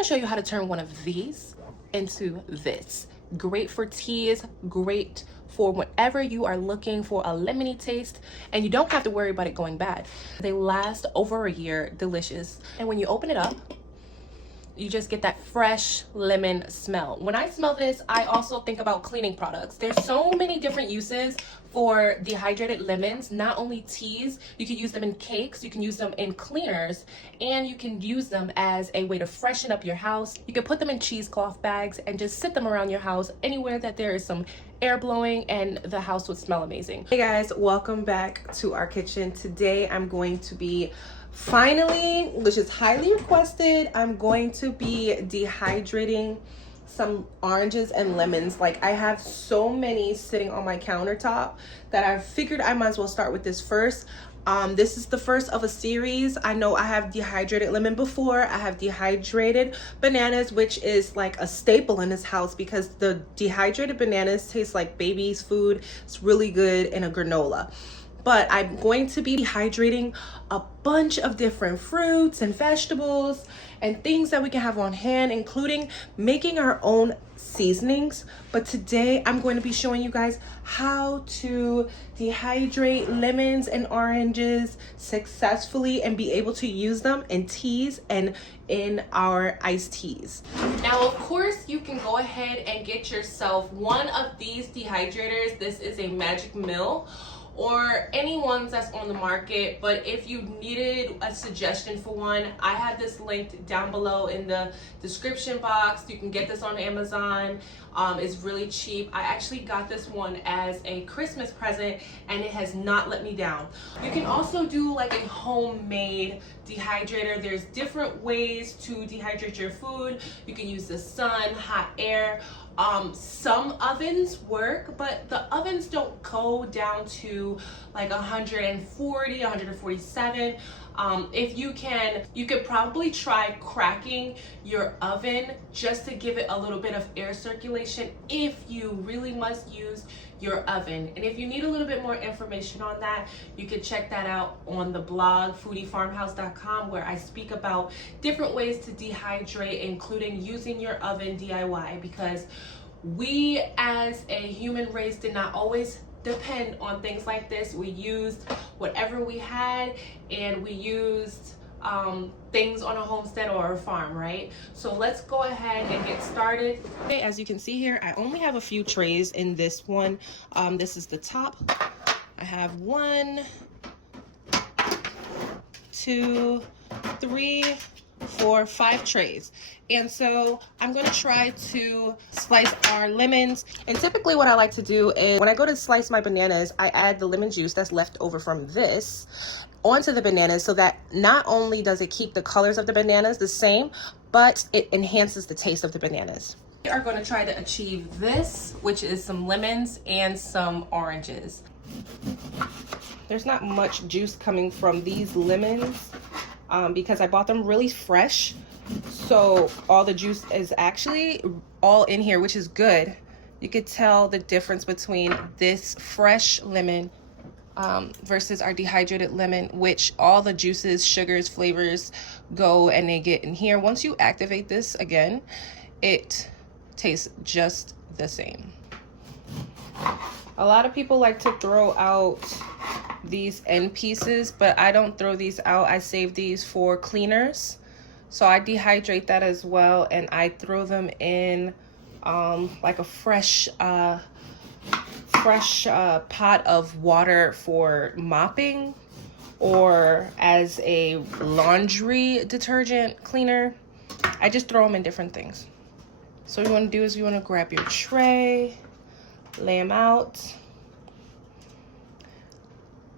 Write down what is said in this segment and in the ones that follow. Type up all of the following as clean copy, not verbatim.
gonna show you how to turn one of these into this. Great for teas, great for whenever you are looking for a lemony taste, and you don't have to worry about it going bad. They last over a year, delicious. And when you open it up, you just get that fresh lemon smell. When I smell this, I also think about cleaning products. There's so many different uses for dehydrated lemons, not only teas. You can use them in cakes, you can use them in cleaners, and you can use them as a way to freshen up your house. You can put them in cheesecloth bags and just sit them around your house anywhere that there is some air blowing, and the house would smell amazing. Hey guys, welcome back to our kitchen. Today I'm going to be finally, which is highly requested, I'm going to be dehydrating some oranges and lemons. Like, I have so many sitting on my countertop that I figured I might as well start with this first. This is the first of a series. I know I have dehydrated lemon before. I have dehydrated bananas, which is like a staple in this house because the dehydrated bananas taste like baby's food. It's really good in a granola. But I'm going to be dehydrating a bunch of different fruits and vegetables and things that we can have on hand, including making our own seasonings. But today I'm going to be showing you guys how to dehydrate lemons and oranges successfully and be able to use them in teas and in our iced teas. Now, of course, you can go ahead and get yourself one of these dehydrators. This is a Magic Mill, or any ones that's on the market. But if you needed a suggestion for one, I have this linked down below in the description box. You can get this on Amazon. It's really cheap. I actually got this one as a Christmas present and it has not let me down. You can also do like a homemade dehydrator. There's different ways to dehydrate your food. You can use the sun, hot air. Some ovens work, but the ovens don't go down to like 140, 147. If you can, you could probably try cracking your oven just to give it a little bit of air circulation if you really must use your oven. And if you need a little bit more information on that, you can check that out on the blog foodiefarmhouse.com, where I speak about different ways to dehydrate, including using your oven DIY, because we as a human race did not always depend on things like this. We used whatever we had, and we used things on a homestead or a farm, right? So let's go ahead and get started. Okay, as you can see here, I only have a few trays in this one. This is the top. I have 1, 2, 3, 4, 5 trays. And so I'm going to try to slice our lemons. And typically what I like to do is when I go to slice my bananas, I add the lemon juice that's left over from this onto the bananas, so that not only does it keep the colors of the bananas the same, but it enhances the taste of the bananas. We are going to try to achieve this, which is some lemons and some oranges. There's not much juice coming from these lemons because I bought them really fresh. So all the juice is actually all in here, which is good. You could tell the difference between this fresh lemon versus our dehydrated lemon, which all the juices, sugars, flavors go and they get in here. Once you activate this again, it tastes just the same. A lot of people like to throw out these end pieces, but I don't throw these out. I save these for cleaners. So I dehydrate that as well, and I throw them in like a fresh pot of water for mopping, or as a laundry detergent cleaner. I just throw them in different things. So what you want to do is you want to grab your tray, lay them out.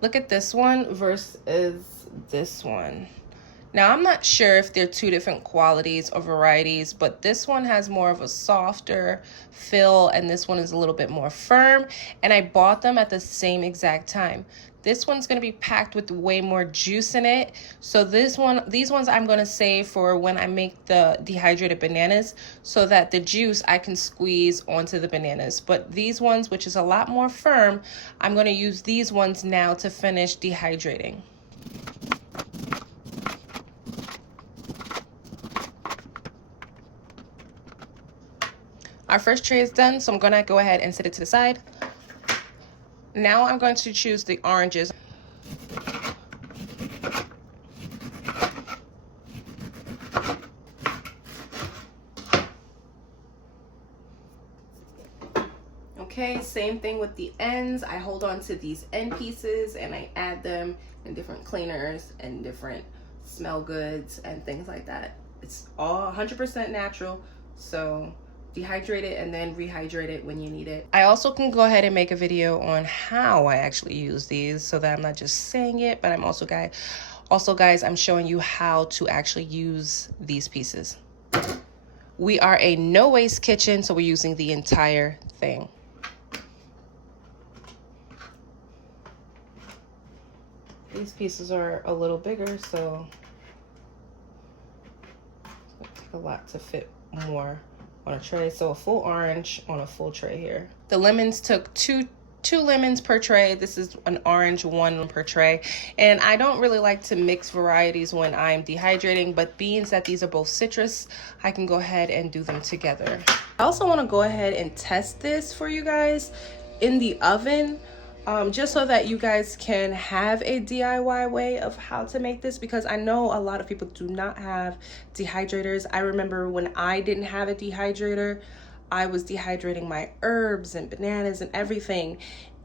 Look at this one versus this one. Now, I'm not sure if they're two different qualities or varieties, but this one has more of a softer feel and this one is a little bit more firm. And I bought them at the same exact time. This one's going to be packed with way more juice in it. So these ones I'm going to save for when I make the dehydrated bananas, so that the juice I can squeeze onto the bananas. But these ones, which is a lot more firm, I'm going to use these ones now to finish dehydrating. Our first tray is done, so I'm gonna go ahead and set it to the side. Now I'm going to choose the oranges. Okay, same thing with the ends. I hold on to these end pieces and I add them in different cleaners and different smell goods and things like that. It's all 100% natural, so dehydrate it and then rehydrate it when you need it. I also can go ahead and make a video on how I actually use these so that I'm not just saying it, but I'm also guys, I'm showing you how to actually use these pieces. We are a no waste kitchen, so we're using the entire thing. These pieces are a little bigger, so it's gonna take a lot to fit more on a tray. So a full orange on a full tray here. The lemons took two lemons per tray. This is an orange, 1 per tray. And I don't really like to mix varieties when I'm dehydrating, but being that these are both citrus, I can go ahead and do them together. I also want to go ahead and test this for you guys in the oven. Just so that you guys can have a DIY way of how to make this, because I know a lot of people do not have dehydrators. I remember when I didn't have a dehydrator, I was dehydrating my herbs and bananas and everything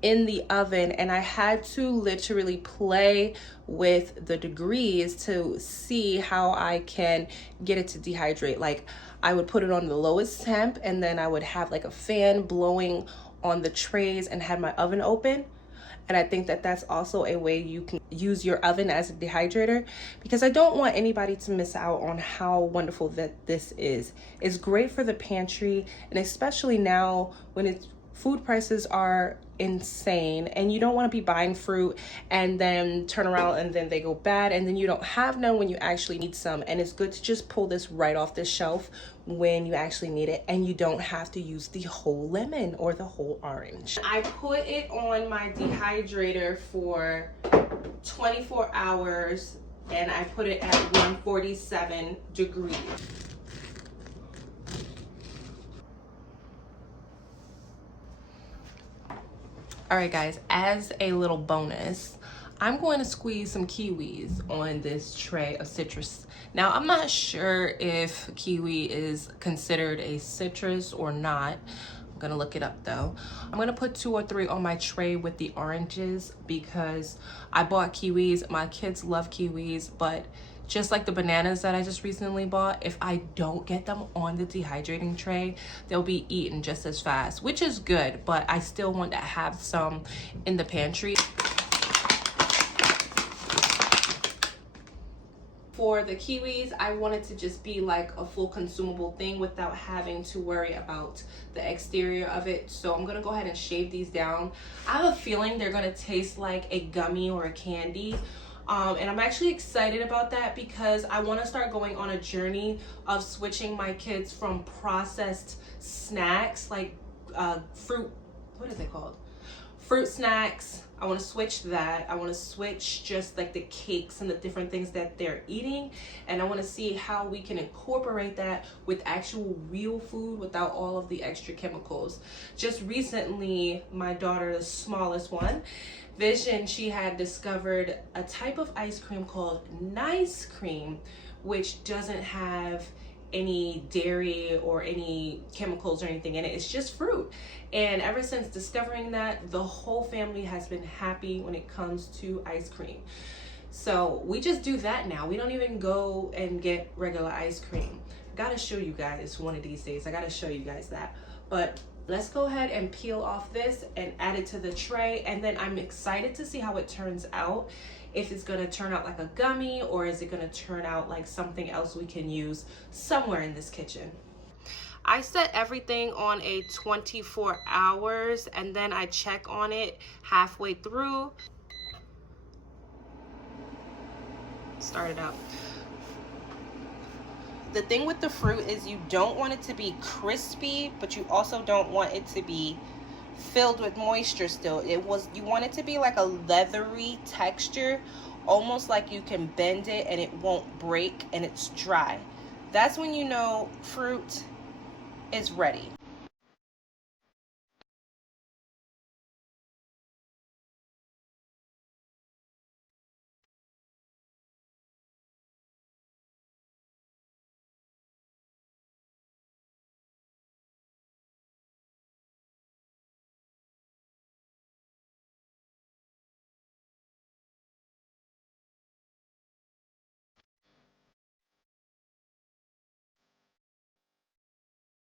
in the oven, and I had to literally play with the degrees to see how I can get it to dehydrate. Like, I would put it on the lowest temp and then I would have like a fan blowing on the trays and had my oven open. And I think that that's also a way you can use your oven as a dehydrator, because I don't want anybody to miss out on how wonderful that this is. It's great for the pantry, and especially now when food prices are insane and you don't want to be buying fruit and then turn around and then they go bad and then you don't have none when you actually need some. And it's good to just pull this right off the shelf when you actually need it, and you don't have to use the whole lemon or the whole orange. I put it on my dehydrator for 24 hours and I put it at 147 degrees. All right, guys, as a little bonus, I'm going to squeeze some kiwis on this tray of citrus. Now, I'm not sure if kiwi is considered a citrus or not. I'm gonna look it up though. I'm gonna put 2 or 3 on my tray with the oranges because I bought kiwis. My kids love kiwis, but just like the bananas that I just recently bought, if I don't get them on the dehydrating tray, they'll be eaten just as fast, which is good, but I still want to have some in the pantry. For the kiwis, I wanted to just be like a full consumable thing without having to worry about the exterior of it. So I'm gonna go ahead and shave these down. I have a feeling they're gonna taste like a gummy or a candy. And I'm actually excited about that because I want to start going on a journey of switching my kids from processed snacks like fruit, what is it called? Fruit snacks. I want to switch that. I want to switch just like the cakes and the different things that they're eating. And I want to see how we can incorporate that with actual real food without all of the extra chemicals. Just recently, my daughter, the smallest one, Vision, she had discovered a type of ice cream called Nice Cream, which doesn't have any dairy or any chemicals or anything in it. It's just fruit. And ever since discovering that, the whole family has been happy when it comes to ice cream. So we just do that now. We don't even go and get regular ice cream. I gotta show you guys one of these days. I gotta show you guys that. But let's go ahead and peel off this and add it to the tray. And then I'm excited to see how it turns out. If it's gonna turn out like a gummy or is it gonna turn out like something else we can use somewhere in this kitchen. I set everything on a 24 hours and then I check on it halfway through. Start it out. The thing with the fruit is you don't want it to be crispy, but you also don't want it to be filled with moisture still. You want it to be like a leathery texture, almost like you can bend it and it won't break and it's dry. That's when you know fruit is ready.